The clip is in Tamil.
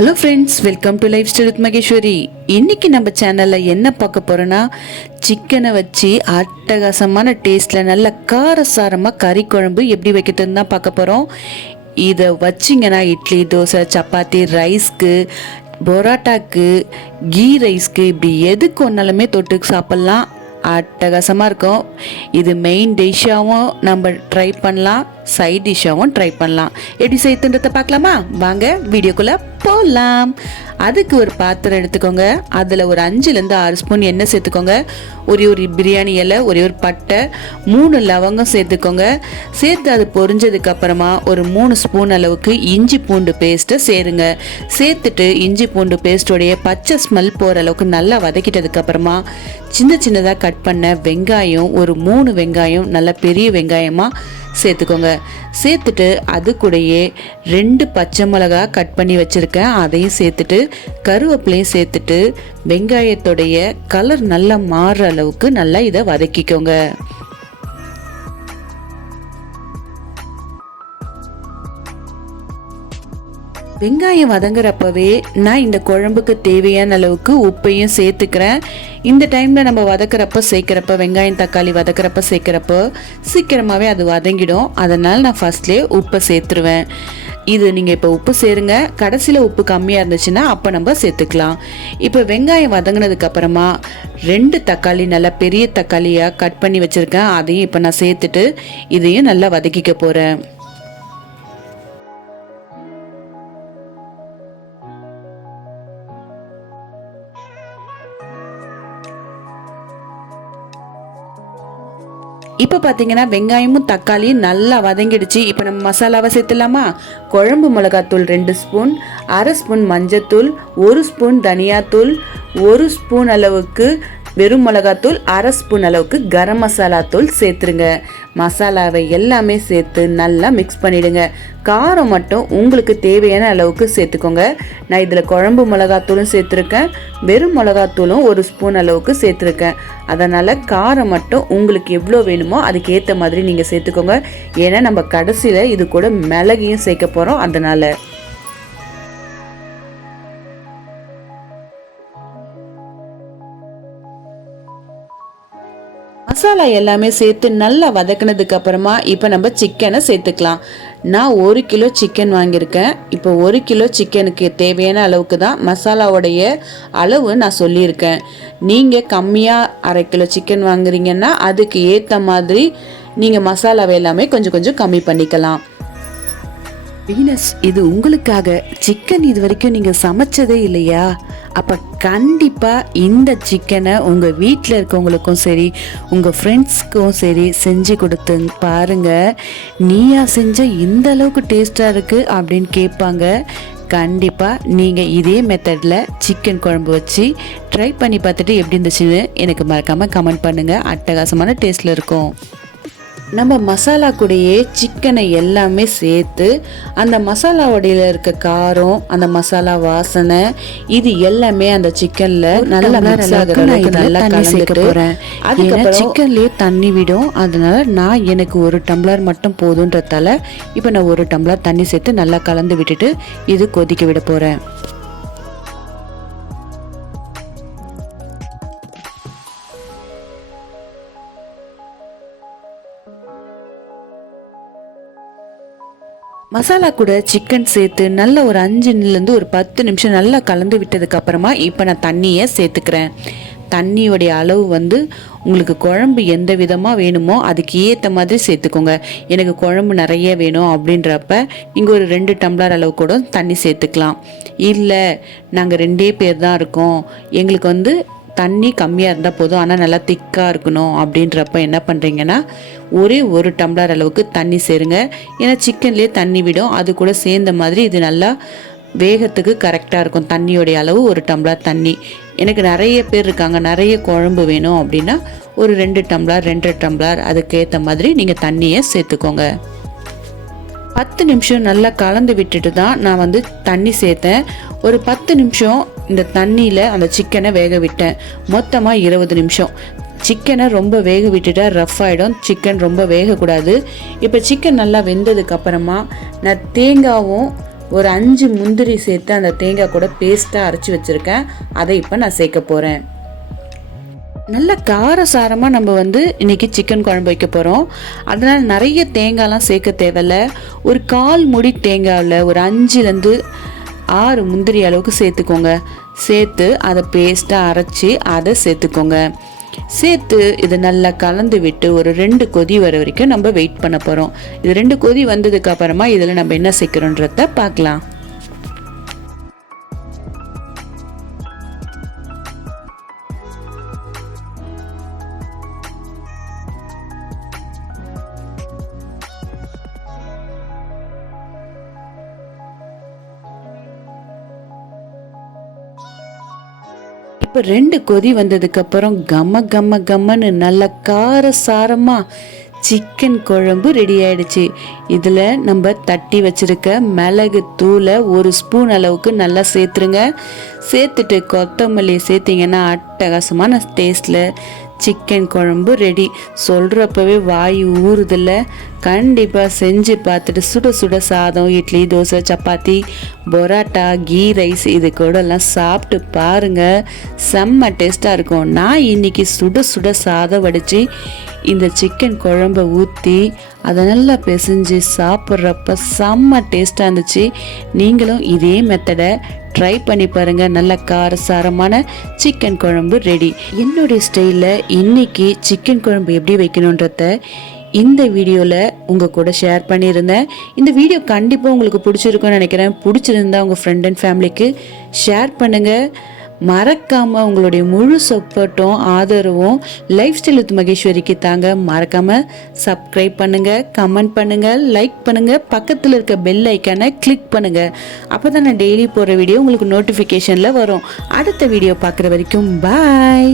Hello friends welcome to lifestyle with Maheswari இன்னைக்கு நம்ம சேனலில் என்ன பார்க்க போகிறோன்னா சிக்கனை வச்சு அட்டகாசமான டேஸ்ட்டில் நல்ல காரசாரமாக கறி குழம்பு எப்படி வைக்கிறதுன்னு தான் பார்க்க போகிறோம் இதை வச்சிங்கன்னா இட்லி தோசை சப்பாத்தி ரைஸ்க்கு பொராட்டாக்கு கீ ரைஸ்க்கு இப்படி எதுக்கு ஒன்றாலுமே தொட்டுக்கு சாப்பிட்லாம். அட்டகாசமாக இருக்கும். இது மெயின் டிஷ்ஷாகவும் நம்ம ட்ரை பண்ணலாம். சைட் டிஷ்ஷாகவும் ட்ரை பண்ணலாம். எப்படி செய்யுதுன்றதை பார்க்கலாமா? வாங்க வீடியோக்குள்ளே போகலாம் அதுக்கு ஒரு பாத்திரம் எடுத்துக்கோங்க. அதில் ஒரு அஞ்சுலேருந்து ஆறு ஸ்பூன் எண்ணெய் சேர்த்துக்கோங்க. ஒரே ஒரு பிரியாணி இலை ஒரே ஒரு பட்டை மூணு லவங்கம் சேர்த்துக்கோங்க. சேர்த்து அது பொரிஞ்சதுக்கப்புறமா ஒரு மூணு ஸ்பூன் அளவுக்கு இஞ்சி பூண்டு பேஸ்ட்டை சேருங்க. சேர்த்துட்டு இஞ்சி பூண்டு பேஸ்ட்டோடைய பச்சை ஸ்மெல் போகிற அளவுக்கு நல்லா வதக்கிட்டதுக்கப்புறமா சின்ன சின்னதாக கட் பண்ண வெங்காயம் ஒரு மூணு வெங்காயம் நல்ல பெரிய வெங்காயமாக சேர்த்துக்கோங்க. சேர்த்துட்டு அது கூடயே ரெண்டு பச்சை மிளகா கட் பண்ணி வச்சுருக்கேன். அதையும் சேர்த்துட்டு கருவேப்பிலையும் சேர்த்துட்டு வெங்காயத்தோடைய கலர் நல்லா மாறுற அளவுக்கு நல்லா இதை வதக்கிக்கோங்க. வெங்காயம் வதங்குறப்பவே நான் இந்த குழம்புக்கு தேவையான அளவுக்கு உப்பையும் சேர்த்துக்கிறேன். இந்த டைமில் நம்ம வதக்கிறப்ப சேர்க்குறப்ப வெங்காயம் தக்காளி வதக்கிறப்ப சேர்க்குறப்போ சீக்கிரமாகவே அது வதங்கிடும். அதனால் நான் ஃபஸ்ட்லேயே உப்பை சேர்த்துருவேன். இது நீங்கள் இப்போ உப்பு சேருங்க. கடைசியில் உப்பு கம்மியாக இருந்துச்சுன்னா அப்போ நம்ம சேர்த்துக்கலாம். இப்போ வெங்காயம் வதங்கினதுக்கு அப்புறமா ரெண்டு தக்காளி நல்லா பெரிய தக்காளியாக கட் பண்ணி வச்சுருக்கேன். அதையும் இப்போ நான் சேர்த்துட்டு இதையும் நல்லா வதக்கிக்க போகிறேன் இப்போ பார்த்தீங்கன்னா வெங்காயமும் தக்காளியும் நல்லா வதங்கிடுச்சு. இப்போ நம்ம மசாலாவை சேர்த்துலாமா குழம்பு மிளகாத்தூள் ரெண்டு ஸ்பூன் அரை ஸ்பூன் மஞ்சத்தூள் ஒரு ஸ்பூன் தனியாத்தூள் ஒரு ஸ்பூன் அளவுக்கு வெறும் மிளகாத்தூள் அரை ஸ்பூன் அளவுக்கு கரம் மசாலா தூள் சேர்த்துருங்க. மசாலாவை எல்லாமே சேர்த்து நல்லா மிக்ஸ் பண்ணிடுங்க. காரம் மட்டும் உங்களுக்கு தேவையான அளவுக்கு சேர்த்துக்கோங்க. நான் இதில் குழம்பு மிளகாத்தூளும் சேர்த்துருக்கேன். வெறும் மிளகாத்தூளும் ஒரு ஸ்பூன் அளவுக்கு சேர்த்துருக்கேன். அதனால் காரம் மட்டும் உங்களுக்கு எவ்வளோ வேணுமோ அதுக்கேற்ற மாதிரி நீங்கள் சேர்த்துக்கோங்க. ஏன்னா நம்ம கடைசியில் இது கூட மிளகையும் சேர்க்க போகிறோம் அதனால் மசாலா எல்லாமே சேர்த்து நல்லா வதக்கினதுக்கு அப்புறமா இப்போ நம்ம சிக்கனை சேர்த்துக்கலாம். நான் ஒரு கிலோ சிக்கன் வாங்கியிருக்கேன். இப்போ ஒரு கிலோ சிக்கனுக்கு தேவையான அளவுக்கு தான் மசாலாவுடைய அளவு நான் சொல்லியிருக்கேன். நீங்கள் கம்மியாக அரை கிலோ சிக்கன் வாங்குறீங்கன்னா அதுக்கு ஏற்ற மாதிரி நீங்கள் மசாலாவை எல்லாமே கொஞ்சம் கொஞ்சம் கம்மி பண்ணிக்கலாம். வீனஸ் இது உங்களுக்காக. சிக்கன் இது வரைக்கும் நீங்கள் சமைச்சதே இல்லையா? அப்போ கண்டிப்பாக இந்த சிக்கனை உங்கள் வீட்டில் இருக்கவங்களுக்கும் சரி உங்கள் ஃப்ரெண்ட்ஸ்க்கும் சரி செஞ்சு கொடுத்து பாருங்க. நீயா செஞ்ச இந்த அளவுக்கு டேஸ்ட்டாக இருக்குது அப்படின்னு கேட்பாங்க. கண்டிப்பாக நீங்கள் இதே மெத்தடில் சிக்கன் குழம்பு வச்சு ட்ரை பண்ணி பார்த்துட்டு எப்படி இருந்துச்சுன்னு எனக்கு மறக்காமல் கமெண்ட் பண்ணுங்கள் அட்டகாசமான டேஸ்ட்டில் இருக்கும். நம்ம மசாலா கூடயே சிக்கனை எல்லாமே சேர்த்து அந்த மசாலாவோடையில இருக்க காரம் அந்த மசாலா வாசனை இது எல்லாமே அந்த சிக்கன்ல நல்லா மிக்ஸ் ஆகிற நல்லா போறேன். அதுக்கப்புறம் சிக்கன்லயே தண்ணி விடும். அதனால நான் எனக்கு ஒரு டம்ளர் மட்டும் போதுன்றதால இப்போ நான் ஒரு டம்ளர் தண்ணி சேர்த்து நல்லா கலந்து விட்டுட்டு இது கொதிக்க விட போறேன். மசாலா கூட சிக்கன் சேர்த்து நல்ல ஒரு அஞ்சுலேருந்து ஒரு பத்து நிமிஷம் நல்லா கலந்து விட்டதுக்கு அப்புறமா இப்போ நான் தண்ணியை சேர்த்துக்கிறேன். தண்ணியோடைய அளவு வந்து உங்களுக்கு குழம்பு எந்த விதமாக வேணுமோ அதுக்கு ஏற்ற மாதிரி சேர்த்துக்கோங்க. எனக்கு குழம்பு நிறைய வேணும் அப்படின்றப்ப நீங்கள் ஒரு ரெண்டு டம்ளர் அளவு கூட தண்ணி சேர்த்துக்கலாம். இல்லை நாங்கள் ரெண்டே பேர் தான் இருக்கோம். எங்களுக்கு வந்து தண்ணி கம்மியாக இருந்தால் போதும் ஆனால் நல்லா திக்காக இருக்கணும் அப்படின்றப்ப என்ன பண்ணுறீங்கன்னா ஒரே ஒரு டம்ளர் அளவுக்கு தண்ணி சேருங்க. ஏன்னா சிக்கன்லேயே தண்ணி விடும். அது கூட சேர்ந்த மாதிரி இது நல்லா வேகத்துக்கு கரெக்டாக இருக்கும். தண்ணியோடைய அளவு ஒரு டம்ளர் தண்ணி. எனக்கு நிறைய பேர் இருக்காங்க. நிறைய குழம்பு வேணும் அப்படின்னா ஒரு ரெண்டு டம்ளர் ரெண்டு டம்ளர் அதுக்கேற்ற மாதிரி நீங்கள் தண்ணியை சேர்த்துக்கோங்க. பத்து நிமிஷம் நல்லா கலந்து விட்டுட்டு தான் நான் வந்து தண்ணி சேர்த்தேன். ஒரு பத்து நிமிஷம் இந்த தண்ணியில் அந்த சிக்கனை வேக விட்டேன். மொத்தமாக இருபது நிமிஷம். சிக்கனை ரொம்ப வேக விட்டுட்டா ரஃப் ஆகிடும் சிக்கன் ரொம்ப வேகக்கூடாது. இப்போ சிக்கன் நல்லா வெந்ததுக்கு அப்புறமா நான் தேங்காவும் ஒரு அஞ்சு முந்திரி சேர்த்து அந்த தேங்காய் கூட பேஸ்ட்டாக அரைச்சி வச்சுருக்கேன். அதை இப்போ நான் சேர்க்க போகிறேன் நல்ல காரசாரமாக நம்ம வந்து இன்றைக்கி சிக்கன் குழம்பு வைக்க போகிறோம் அதனால் நிறைய தேங்காய்லாம் சேர்க்க தேவையில்ல. ஒரு கால் முடி தேங்காயில் ஒரு அஞ்சுலேருந்து ஆறு முந்திரி அளவுக்கு சேர்த்துக்கோங்க. சேர்த்து அதை பேஸ்ட்டாக அரைச்சி அதை சேர்த்துக்கோங்க. சேர்த்து இது நல்லா கலந்து விட்டு ஒரு ரெண்டு கொதி வர வரைக்கும் நம்ம வெயிட் பண்ண போகிறோம் இது ரெண்டு கொதி வந்ததுக்கு அப்புறமா இதில் நம்ம என்ன சேர்க்குறோன்றத பார்க்கலாம். இப்போ ரெண்டு கொதி வந்ததுக்கப்புறம் கம்ம கம்ம கம்மன்னு நல்ல காரசாரமாக சிக்கன் குழம்பு ரெடி ஆயிடுச்சு. இதில் நம்ம தட்டி வச்சிருக்க மிளகு தூளை ஒரு ஸ்பூன் அளவுக்கு நல்லா சேர்த்துருங்க. சேர்த்துட்டு கொத்தமல்லி சேர்த்திங்கன்னா அட்டகாசமான டேஸ்ட்டில் சிக்கன் குழம்பு ரெடி சொல்கிறப்பவே வாய் ஊறுதில்ல. கண்டிப்பாக செஞ்சு பார்த்துட்டு சுட சுட சாதம் இட்லி தோசை சப்பாத்தி பொராட்டா கீ ரைஸ் இது கூடலாம் சாப்பிட்டு பாருங்கள் செம்ம டேஸ்ட்டாக இருக்கும். நான் இன்னைக்கு சுட சுட சாதம் வடித்து இந்த சிக்கன் குழம்ப ஊற்றி அதை நல்லா பிசைஞ்சு சாப்பிட்றப்ப செம்ம டேஸ்ட்டாக இருந்துச்சு. நீங்களும் இதே மெத்தடை ட்ரை பண்ணி பாருங்க. நல்ல காரசாரமான சிக்கன் குழம்பு ரெடி என்னுடைய ஸ்டைலில் இன்னைக்கு சிக்கன் குழம்பு எப்படி வைக்கணுன்றத இந்த வீடியோவில் உங்கள் கூட ஷேர் பண்ணியிருந்தேன். இந்த வீடியோ கண்டிப்பாக உங்களுக்கு பிடிச்சிருக்கும்னு நினைக்கிறேன். பிடிச்சிருந்தா உங்கள் ஃப்ரெண்ட் அண்ட் ஃபேமிலிக்கு ஷேர் பண்ணுங்கள் மறக்காமல் உங்களுடைய முழு சப்போர்ட்டும் ஆதரவும் லைஃப் ஸ்டைல் வித் மகேஸ்வரிக்கு தாங்க. மறக்காமல் சப்ஸ்கிரைப் பண்ணுங்கள் கமெண்ட் பண்ணுங்கள் லைக் பண்ணுங்கள் பக்கத்தில் இருக்க பெல் ஐக்கானை கிளிக் பண்ணுங்கள் அப்போ தான் நான் டெய்லி போகிற வீடியோ உங்களுக்கு நோட்டிஃபிகேஷனில் வரும். அடுத்த வீடியோ பார்க்குற வரைக்கும் பாய்